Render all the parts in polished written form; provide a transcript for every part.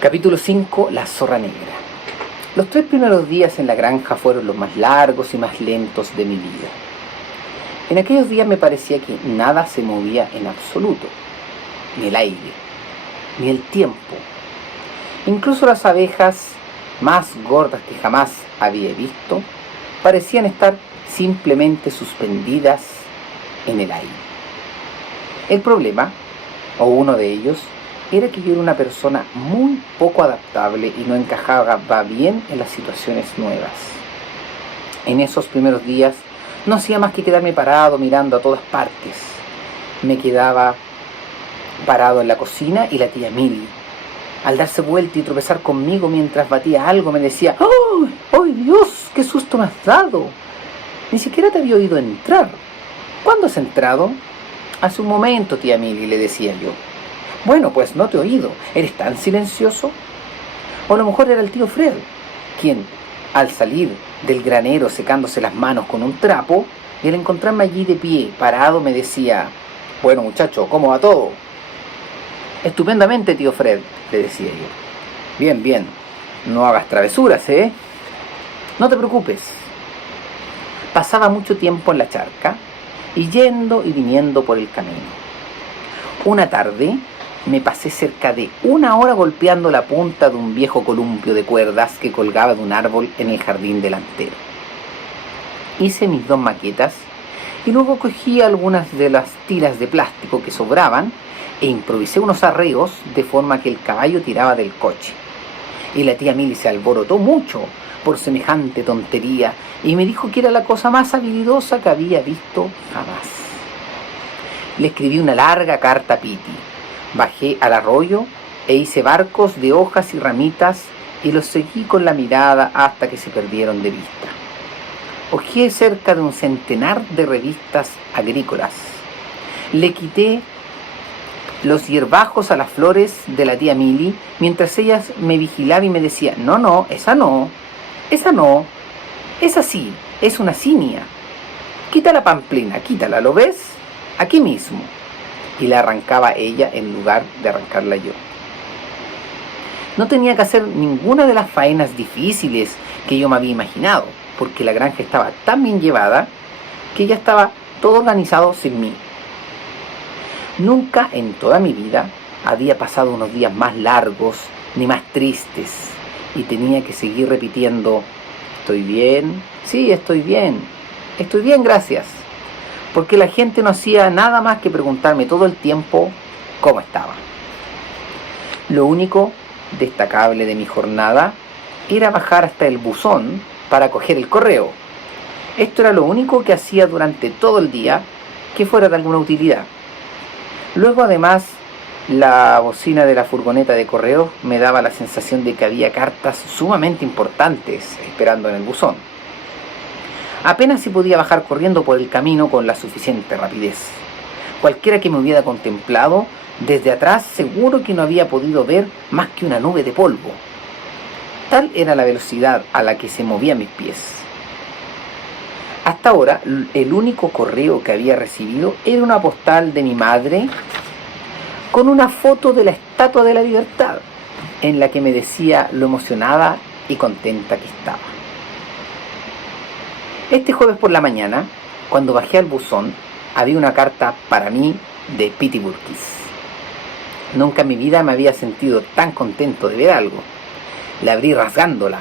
Capítulo 5. La zorra negra. Los 3 primeros días en la granja fueron los más largos y más lentos de mi vida. En aquellos días me parecía que nada se movía en absoluto, ni el aire, ni el tiempo. Incluso las abejas, más gordas que jamás había visto, parecían estar simplemente suspendidas en el aire. El problema, o uno de ellos, era que yo era una persona muy poco adaptable y no encajaba bien en las situaciones nuevas. En esos primeros días no hacía más que quedarme parado mirando a todas partes. Me quedaba parado en la cocina y la tía Milly, al darse vuelta y tropezar conmigo mientras batía algo, me decía: ¡Oh, oh Dios! ¡Qué susto me has dado! Ni siquiera te había oído entrar. ¿Cuándo has entrado? Hace un momento, tía Milly, le decía yo. Bueno, pues no te he oído. ¿Eres tan silencioso? O a lo mejor era el tío Fred, quien, al salir del granero secándose las manos con un trapo, y al encontrarme allí de pie, parado, me decía: bueno, muchacho, ¿cómo va todo? Estupendamente, tío Fred, le decía yo. Bien, bien. No hagas travesuras, ¿eh? No te preocupes. Pasaba mucho tiempo en la charca, y yendo y viniendo por el camino. Una tarde me pasé cerca de 1 hora golpeando la punta de un viejo columpio de cuerdas que colgaba de un árbol en el jardín delantero. Hice mis 2 maquetas y luego cogí algunas de las tiras de plástico que sobraban e improvisé unos arreos de forma que el caballo tiraba del coche. Y la tía Milly se alborotó mucho por semejante tontería y me dijo que era la cosa más habilidosa que había visto jamás. Le escribí una larga carta a Piti. Bajé al arroyo e hice barcos de hojas y ramitas y los seguí con la mirada hasta que se perdieron de vista. Hojeé cerca de un centenar de revistas agrícolas. Le quité los hierbajos a las flores de la tía Milly mientras ella me vigilaba y me decía: no, esa no, esa sí, es una cinia. Quita la pamplina, quítala, ¿lo ves? Aquí mismo. Y la arrancaba ella en lugar de arrancarla yo. No tenía que hacer ninguna de las faenas difíciles que yo me había imaginado, porque la granja estaba tan bien llevada que ya estaba todo organizado sin mí. Nunca en toda mi vida había pasado unos días más largos ni más tristes, y tenía que seguir repitiendo: ¿estoy bien? Sí, estoy bien, gracias. Porque la gente no hacía nada más que preguntarme todo el tiempo cómo estaba. Lo único destacable de mi jornada era bajar hasta el buzón para coger el correo. Esto era lo único que hacía durante todo el día que fuera de alguna utilidad. Luego, además, la bocina de la furgoneta de correo me daba la sensación de que había cartas sumamente importantes esperando en el buzón. Apenas si podía bajar corriendo por el camino con la suficiente rapidez. Cualquiera que me hubiera contemplado desde atrás seguro que no había podido ver más que una nube de polvo. Tal era la velocidad a la que se movían mis pies. Hasta ahora, el único correo que había recibido era una postal de mi madre con una foto de la Estatua de la Libertad, en la que me decía lo emocionada y contenta que estaba. Este jueves por la mañana, cuando bajé al buzón, había una carta para mí de Piti Burkis. Nunca en mi vida me había sentido tan contento de ver algo. La abrí rasgándola,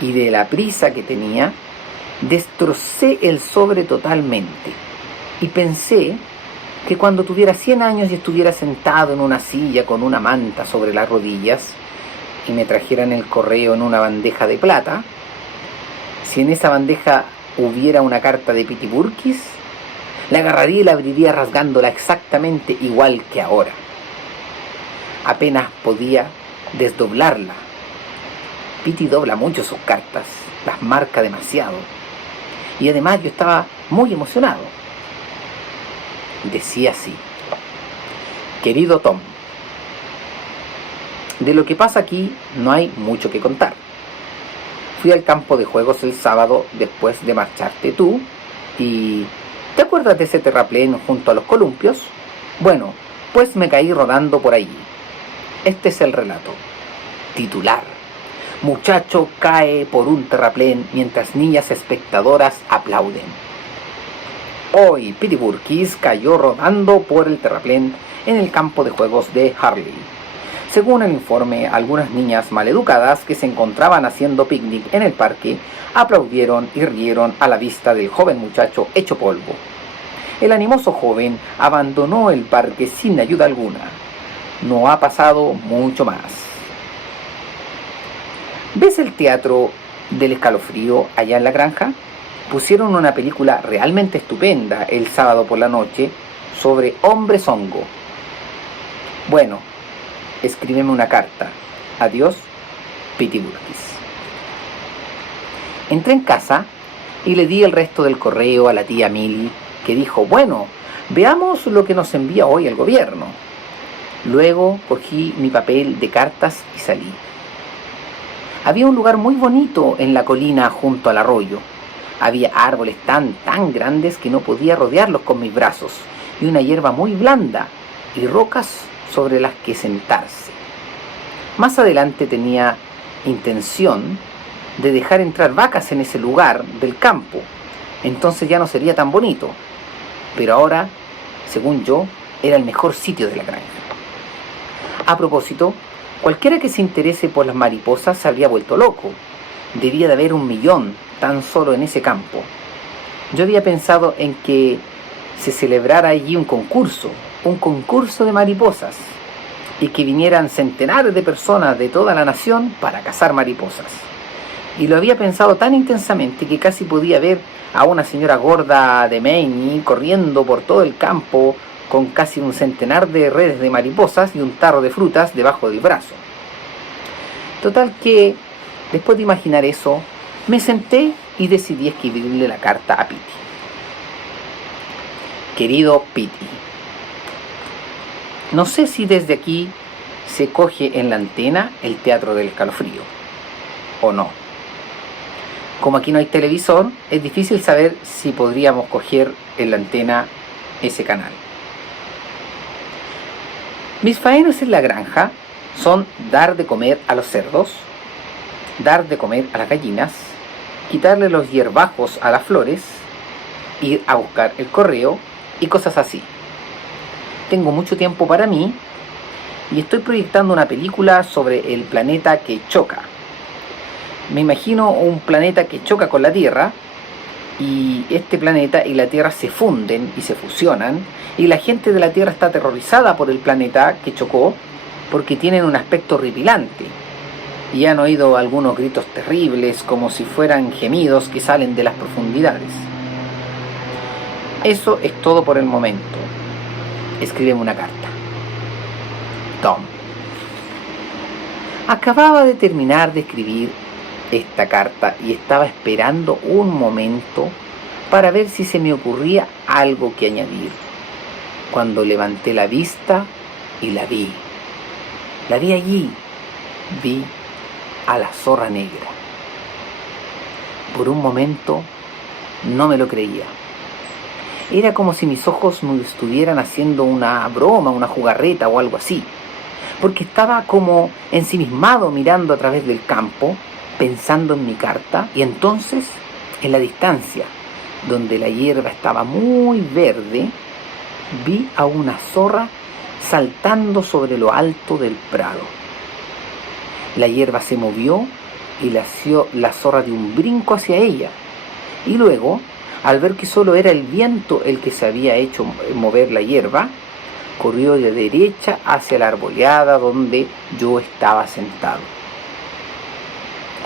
y de la prisa que tenía, destrocé el sobre totalmente. Y pensé que cuando tuviera 100 años y estuviera sentado en una silla con una manta sobre las rodillas, y me trajeran el correo en una bandeja de plata, si en esa bandeja hubiera una carta de Piti Burkis, la agarraría y la abriría rasgándola exactamente igual que ahora. Apenas podía desdoblarla. Piti dobla mucho sus cartas, las marca demasiado. Y además yo estaba muy emocionado. Decía así: querido Tom, de lo que pasa aquí no hay mucho que contar. Fui al campo de juegos el sábado después de marcharte tú y... ¿te acuerdas de ese terraplén junto a los columpios? Bueno, pues me caí rodando por allí. Este es el relato. Titular: muchacho cae por un terraplén mientras niñas espectadoras aplauden. Hoy Piti Burkis cayó rodando por el terraplén en el campo de juegos de Harley. Según el informe, algunas niñas maleducadas que se encontraban haciendo picnic en el parque aplaudieron y rieron a la vista del joven muchacho hecho polvo. El animoso joven abandonó el parque sin ayuda alguna. No ha pasado mucho más. ¿Ves el teatro del escalofrío allá en la granja? Pusieron una película realmente estupenda el sábado por la noche sobre hombres hongo. Bueno, escríbeme una carta. Adiós, Piti Burkis. Entré en casa y le di el resto del correo a la tía Milly, que dijo: bueno, veamos lo que nos envía hoy el gobierno. Luego cogí mi papel de cartas y salí. Había un lugar muy bonito en la colina junto al arroyo. Había árboles tan grandes que no podía rodearlos con mis brazos, y una hierba muy blanda, y rocas sobre las que sentarse. Más adelante tenía intención de dejar entrar vacas en ese lugar del campo, entonces ya no sería tan bonito, pero ahora, según yo, era el mejor sitio de la granja. A propósito, cualquiera que se interese por las mariposas se habría vuelto loco. Debía de haber 1 millón tan solo en ese campo. Yo había pensado en que se celebrara allí un concurso de mariposas, y que vinieran centenares de personas de toda la nación para cazar mariposas. Y lo había pensado tan intensamente que casi podía ver a una señora gorda de Maine corriendo por todo el campo con casi un centenar de redes de mariposas y un tarro de frutas debajo del brazo. Total que, después de imaginar eso, me senté y decidí escribirle la carta a Piti. Querido Piti, no sé si desde aquí se coge en la antena el teatro del escalofrío o no. Como aquí no hay televisor, es difícil saber si podríamos coger en la antena ese canal. Mis faenas en la granja son dar de comer a los cerdos, dar de comer a las gallinas, quitarle los hierbajos a las flores, ir a buscar el correo y cosas así. Tengo mucho tiempo para mí y estoy proyectando una película sobre el planeta que choca. Me imagino un planeta que choca con la Tierra, y este planeta y la Tierra se funden y se fusionan, y la gente de la Tierra está aterrorizada por el planeta que chocó porque tienen un aspecto horripilante y han oído algunos gritos terribles como si fueran gemidos que salen de las profundidades. Eso es todo por el momento. Escríbeme una carta. Tom. Acababa de terminar de escribir esta carta y estaba esperando un momento para ver si se me ocurría algo que añadir, cuando levanté la vista y la vi allí. Vi a la zorra negra. Por un momento no me lo creía. Era como si mis ojos me estuvieran haciendo una broma, una jugarreta o algo así, porque estaba como ensimismado mirando a través del campo, pensando en mi carta, y entonces, en la distancia, donde la hierba estaba muy verde, vi a una zorra saltando sobre lo alto del prado. La hierba se movió y la zorra dio un brinco hacia ella, y luego, al ver que solo era el viento el que se había hecho mover la hierba, corrió de derecha hacia la arboleada donde yo estaba sentado.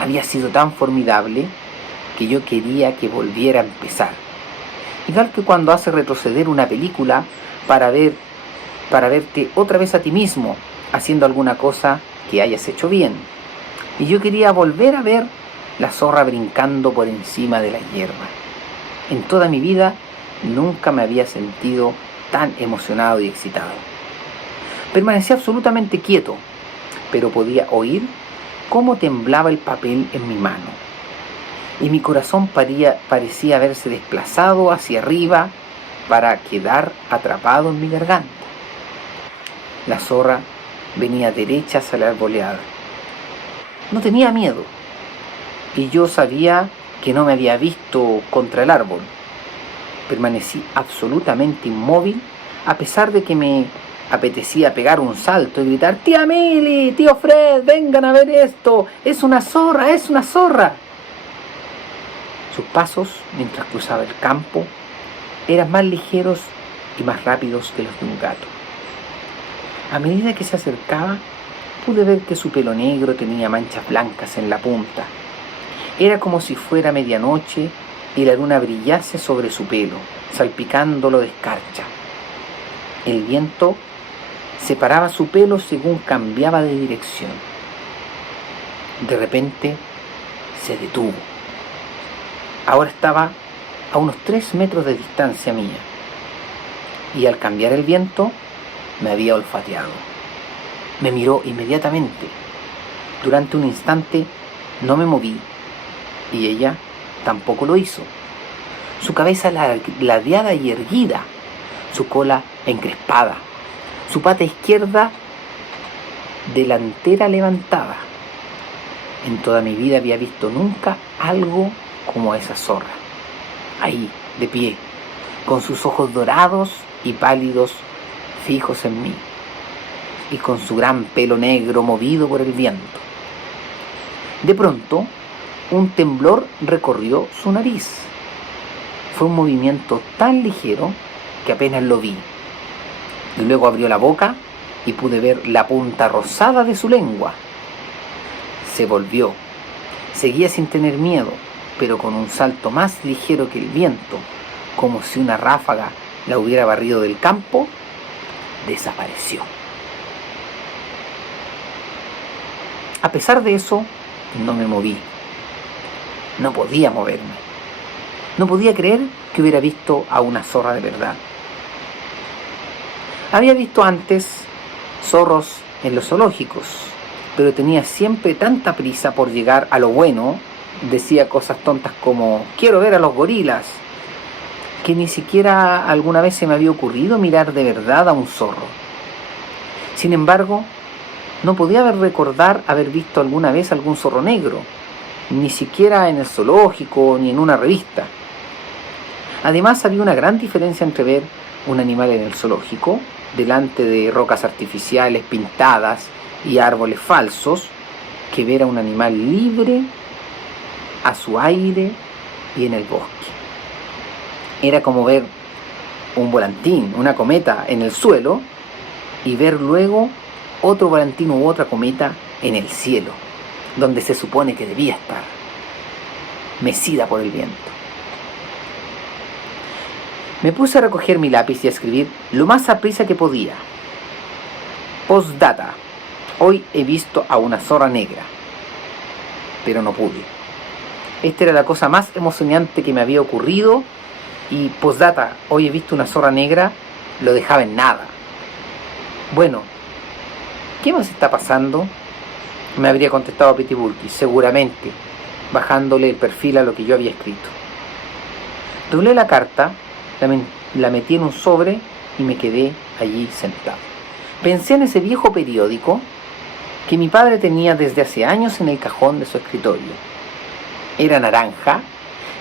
Había sido tan formidable que yo quería que volviera a empezar. Igual que cuando hace retroceder una película para verte otra vez a ti mismo haciendo alguna cosa que hayas hecho bien. Y yo quería volver a ver la zorra brincando por encima de la hierba. En toda mi vida nunca me había sentido tan emocionado y excitado. Permanecía absolutamente quieto, pero podía oír cómo temblaba el papel en mi mano, y mi corazón parecía haberse desplazado hacia arriba para quedar atrapado en mi garganta. La zorra venía derecha hacia la arboleada. No tenía miedo. Y yo sabía que no me había visto contra el árbol. Permanecí absolutamente inmóvil, a pesar de que me apetecía pegar un salto y gritar: «¡Tía Mili! ¡Tío Fred! ¡Vengan a ver esto! ¡Es una zorra! ¡Es una zorra!». Sus pasos, mientras cruzaba el campo, eran más ligeros y más rápidos que los de un gato. A medida que se acercaba, pude ver que su pelo negro tenía manchas blancas en la punta. Era como si fuera medianoche y la luna brillase sobre su pelo, salpicándolo de escarcha. El viento separaba su pelo según cambiaba de dirección. De repente se detuvo. Ahora estaba a unos 3 metros de distancia mía, y al cambiar el viento me había olfateado. Me miró inmediatamente. Durante un instante no me moví, y ella tampoco lo hizo. Su cabeza ladeada y erguida, su cola encrespada, su pata izquierda delantera levantada. En toda mi vida había visto nunca algo como esa zorra. Ahí, de pie, con sus ojos dorados y pálidos fijos en mí, y con su gran pelo negro movido por el viento. De pronto, un temblor recorrió su nariz. Fue un movimiento tan ligero que apenas lo vi. Y luego abrió la boca y pude ver la punta rosada de su lengua. Se volvió. Seguía sin tener miedo, pero con un salto más ligero que el viento, como si una ráfaga la hubiera barrido del campo, desapareció. A pesar de eso, no me moví. No podía moverme. No podía creer que hubiera visto a una zorra de verdad. Había visto antes zorros en los zoológicos, pero tenía siempre tanta prisa por llegar a lo bueno, decía cosas tontas como «quiero ver a los gorilas», que ni siquiera alguna vez se me había ocurrido mirar de verdad a un zorro. Sin embargo, no podía recordar haber visto alguna vez algún zorro negro, ni siquiera en el zoológico ni en una revista. Además, había una gran diferencia entre ver un animal en el zoológico, delante de rocas artificiales pintadas y árboles falsos, que ver a un animal libre, a su aire y en el bosque. Era como ver un volantín, una cometa en el suelo, y ver luego otro volantín u otra cometa en el cielo, donde se supone que debía estar, mecida por el viento. Me puse a recoger mi lápiz y a escribir lo más aprisa que podía. Postdata: hoy he visto a una zorra negra. Pero no pude. Esta era la cosa más emocionante que me había ocurrido, y postdata: hoy he visto una zorra negra, lo dejaba en nada. Bueno, ¿qué más está pasando?, me habría contestado Petibulki, seguramente, bajándole el perfil a lo que yo había escrito. Doblé la carta, la metí en un sobre y me quedé allí sentado. Pensé en ese viejo periódico que mi padre tenía desde hace años en el cajón de su escritorio. Era naranja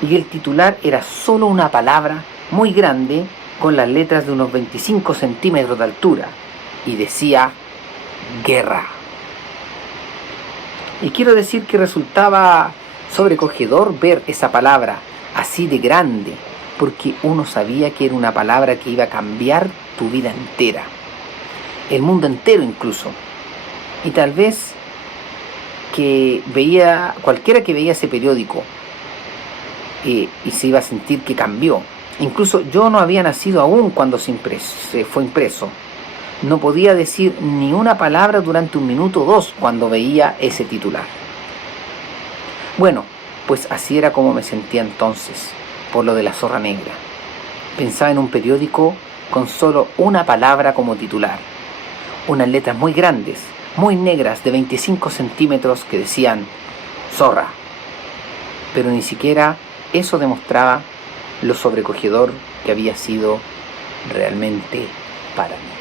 y el titular era solo una palabra muy grande con las letras de unos 25 centímetros de altura, y decía «guerra». Y quiero decir que resultaba sobrecogedor ver esa palabra así de grande, porque uno sabía que era una palabra que iba a cambiar tu vida entera, el mundo entero incluso. Y tal vez cualquiera que veía ese periódico y se iba a sentir que cambió. Incluso yo no había nacido aún cuando se fue impreso. No podía decir ni una palabra durante 1 minuto o 2 cuando veía ese titular. Bueno, pues así era como me sentía entonces, por lo de la zorra negra. Pensaba en un periódico con solo una palabra como titular, unas letras muy grandes, muy negras, de 25 centímetros, que decían «zorra». Pero ni siquiera eso demostraba lo sobrecogedor que había sido realmente para mí.